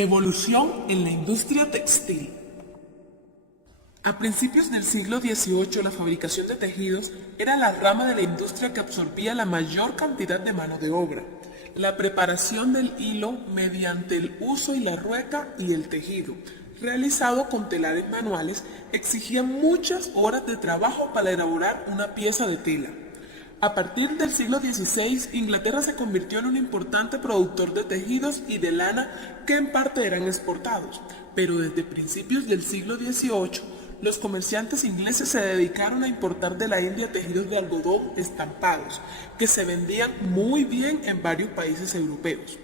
Evolución en la industria textil. A principios del siglo XVIII, la fabricación de tejidos era la rama de la industria que absorbía la mayor cantidad de mano de obra. La preparación del hilo mediante el uso y la rueca y el tejido, realizado con telares manuales, exigía muchas horas de trabajo para elaborar una pieza de tela. A partir del siglo XVI, Inglaterra se convirtió en un importante productor de tejidos y de lana que en parte eran exportados, pero desde principios del siglo XVIII, los comerciantes ingleses se dedicaron a importar de la India tejidos de algodón estampados, que se vendían muy bien en varios países europeos.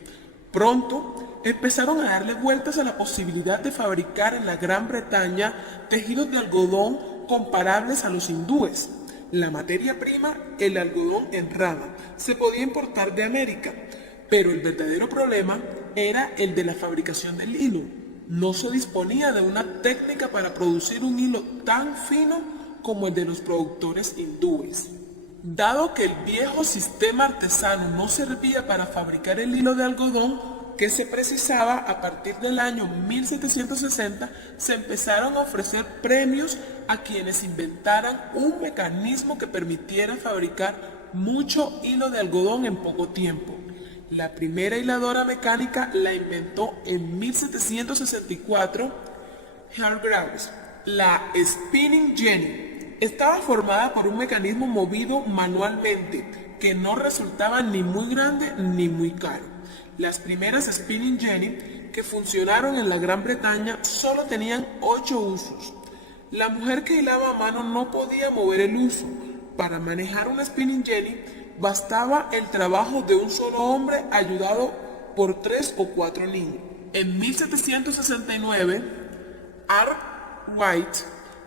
Pronto, empezaron a darle vueltas a la posibilidad de fabricar en la Gran Bretaña tejidos de algodón comparables a los hindúes. La materia prima, el algodón en rama, se podía importar de América, pero el verdadero problema era el de la fabricación del hilo. No se disponía de una técnica para producir un hilo tan fino como el de los productores hindúes. Dado que el viejo sistema artesano no servía para fabricar el hilo de algodón que se precisaba, a partir del año 1760 se empezaron a ofrecer premios a quienes inventaran un mecanismo que permitiera fabricar mucho hilo de algodón en poco tiempo. La primera hiladora mecánica la inventó en 1764 Hargreaves, la Spinning Jenny. Estaba formada por un mecanismo movido manualmente que no resultaba ni muy grande ni muy caro. Las primeras Spinning Jenny que funcionaron en la Gran Bretaña solo tenían 8 usos. La mujer que hilaba a mano no podía mover el uso. Para manejar una Spinning Jenny bastaba el trabajo de un solo hombre ayudado por 3 o 4 niños. En 1769, Arkwright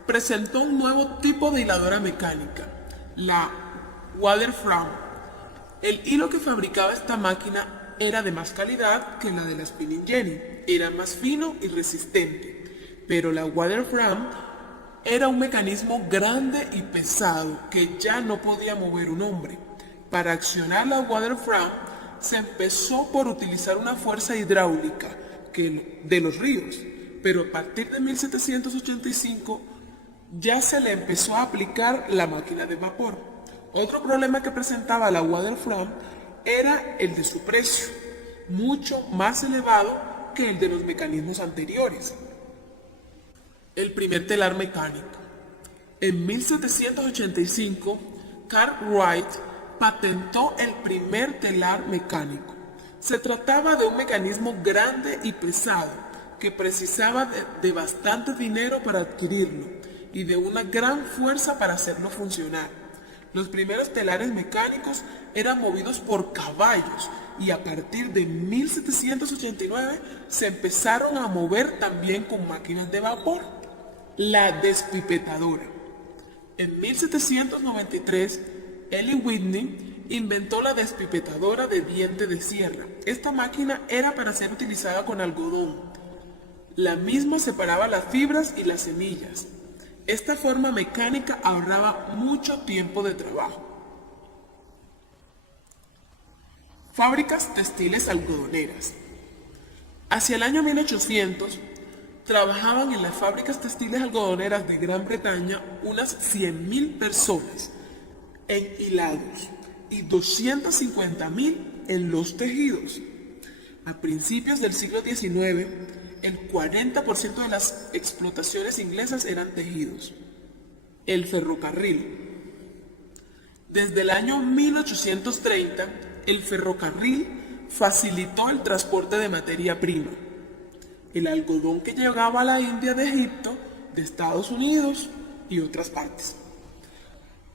presentó un nuevo tipo de hiladora mecánica, la Waterframe. El hilo que fabricaba esta máquina era de más calidad que la de la Spinning Jenny, era más fino y resistente, pero la Waterframe era un mecanismo grande y pesado que ya no podía mover un hombre. Para accionar la Waterframe se empezó por utilizar una fuerza hidráulica de los ríos, pero a partir de 1785 ya se le empezó a aplicar la máquina de vapor. Otro problema que presentaba la Waterframe era el de su precio, mucho más elevado que el de los mecanismos anteriores. El primer telar mecánico. En 1785, Cartwright patentó el primer telar mecánico. Se trataba de un mecanismo grande y pesado que precisaba de bastante dinero para adquirirlo y de una gran fuerza para hacerlo funcionar. Los primeros telares mecánicos eran movidos por caballos y a partir de 1789 se empezaron a mover también con máquinas de vapor. La despipetadora. En 1793, Eli Whitney inventó la despipetadora de diente de sierra. Esta máquina era para ser utilizada con algodón. La misma separaba las fibras y las semillas. Esta forma mecánica ahorraba mucho tiempo de trabajo. Fábricas textiles algodoneras. Hacia el año 1800, trabajaban en las fábricas textiles algodoneras de Gran Bretaña unas 100.000 personas en hilados y 250.000 en los tejidos. A principios del siglo XIX, el 40% de las explotaciones inglesas eran tejidos. El ferrocarril. Desde el año 1830, el ferrocarril facilitó el transporte de materia prima. El algodón que llegaba a la India de Egipto, de Estados Unidos y otras partes,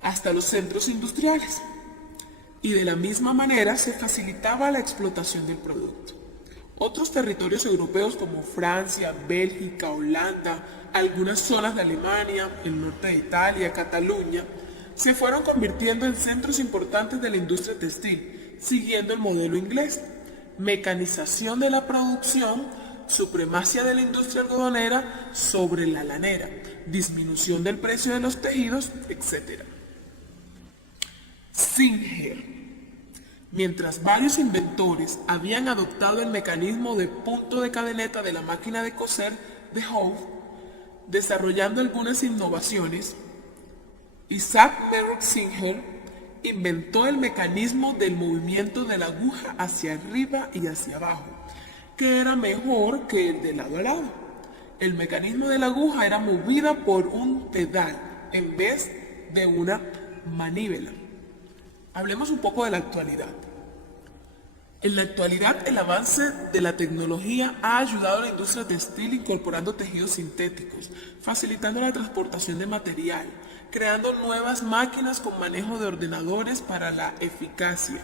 hasta los centros industriales. Y de la misma manera se facilitaba la explotación del producto. Otros territorios europeos como Francia, Bélgica, Holanda, algunas zonas de Alemania, el norte de Italia, Cataluña, se fueron convirtiendo en centros importantes de la industria textil, siguiendo el modelo inglés: mecanización de la producción, supremacía de la industria algodonera sobre la lanera, disminución del precio de los tejidos, etc. Singer. Mientras varios inventores habían adoptado el mecanismo de punto de cadeneta de la máquina de coser de Howe, desarrollando algunas innovaciones, Isaac Merrick Singer inventó el mecanismo del movimiento de la aguja hacia arriba y hacia abajo, que era mejor que el de lado a lado. El mecanismo de la aguja era movida por un pedal en vez de una manivela. Hablemos un poco de la actualidad. En la actualidad, el avance de la tecnología ha ayudado a la industria textil incorporando tejidos sintéticos, facilitando la transportación de material, creando nuevas máquinas con manejo de ordenadores para la eficacia,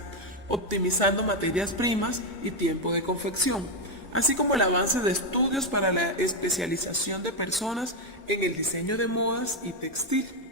optimizando materias primas y tiempo de confección, así como el avance de estudios para la especialización de personas en el diseño de modas y textil.